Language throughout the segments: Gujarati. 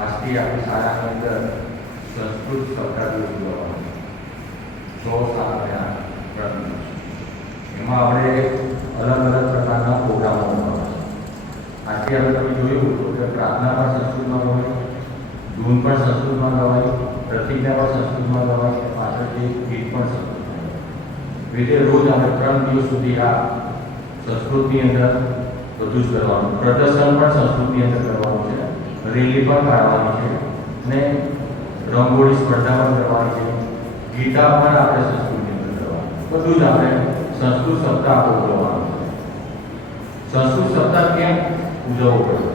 આજથી આપણી શાળાની અંદર સંસ્કૃત સપ્તાહ દિવસ ઉજવવાનો 6 7 8 એમાં આપણે અલગ અલગ પ્રકારના પ્રોગ્રામો કરવાના. આજથી આપણે તમે જોયું કે પ્રાર્થના પણ સંસ્કૃતમાં ગવાય, ધૂન પણ સંસ્કૃતમાં ગવાય, પ્રતિજ્ઞા પણ સંસ્કૃતમાં ગવાય, પાછળથી ગીત પણ સંસ્કૃતમાં ગવાય. રીતે રોજ આપણે 3 દિવસ સુધી આ સંસ્કૃતની અંદર બધું જ કરવાનું. પ્રદર્શન પણ સંસ્કૃતની અંદર કરવાનું છે, રેલી પણ કાઢવાની છે અને રંગોળી સ્પર્ધા પણ કરવાની છે, ગીતા પણ આપણે સંસ્કૃતની અંદર કરવાનું. બધું જ આપણે સંસ્કૃત સપ્તાહ ઉજવવાનું છે. સંસ્કૃત સપ્તાહ કેમ ઉજવવો પડે?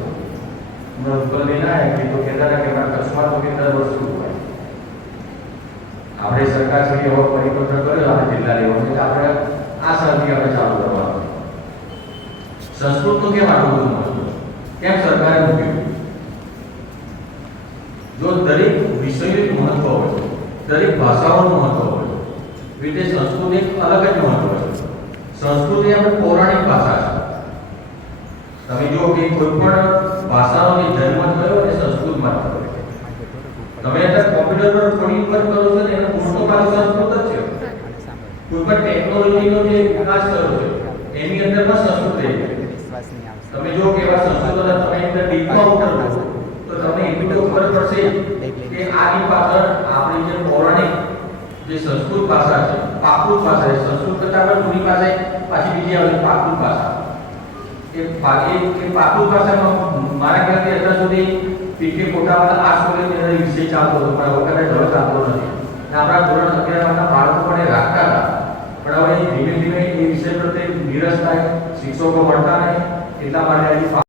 ઉપર લેના કે તો કહેતા હતા કે મારા કચ્છમાં તો કે દર વર્ષે ઉજવાય. આપણે સરકારશ્રીએ એવો પરિપત્ર કર્યો આપણે જિલ્લા લેવલે કે આપણે આ સાલથી આપણે ચાલુ કરવાનું. સંસ્કૃતનું કેમ આટલું બધું મહત્વ? કેમ સરકારે મૂક્યું? જો દરેક વિષયનું મહત્વ હોય, દરેક ભાષાઓનું મહત્વ હોય, રીતે સંસ્કૃત એક અલગ જ મહત્વ છે. સંસ્કૃત એ આપણી પૌરાણિક ભાષા છે. તમે જો કે કોઈ પણ ભાષાનો જે જન્મ થયો એ સંસ્કૃતમાં થયો. તમે અત્યારે કોમ્પ્યુટર પર કોડિંગ પર કરો છો ને એનો મોટો ભાગ સંસ્કૃત જ છે. કોઈ પણ ટેકનોલોજીનો જે વિકાસ થયો છે એની અંદર પણ સંસ્કૃત રહી છે. તમે જો કે એવા સંશોધન તમે અંદર ડીપમાં ઉતરો તો તમને એટલું તો ખબર પડશે કે આની પાછળ આપણી જે પૌરાણિક જે સંસ્કૃત ભાષા છે, પ્રાકૃત ભાષા છે, સંસ્કૃત કરતાં પણ જૂની ભાષા પાછી બીજી આવે પ્રાકૃત ભાષા. એ પ્રાકૃત ભાષામાં મારા ખ્યાલથી અત્યાર સુધી પીકે કોટાવાળા આ સ્કૂલની અંદર વિષય ચાલતો હતો પણ હવે કદાચ હવે ચાલતો નથી. આપણા ધોરણ 11 બાળકો પણ એ રાખતા હતા પણ હવે ધીમે ધીમે એ વિષય પ્રત્યે નિરસ થાય, શિક્ષકો મળતા નહીં એટલા માટે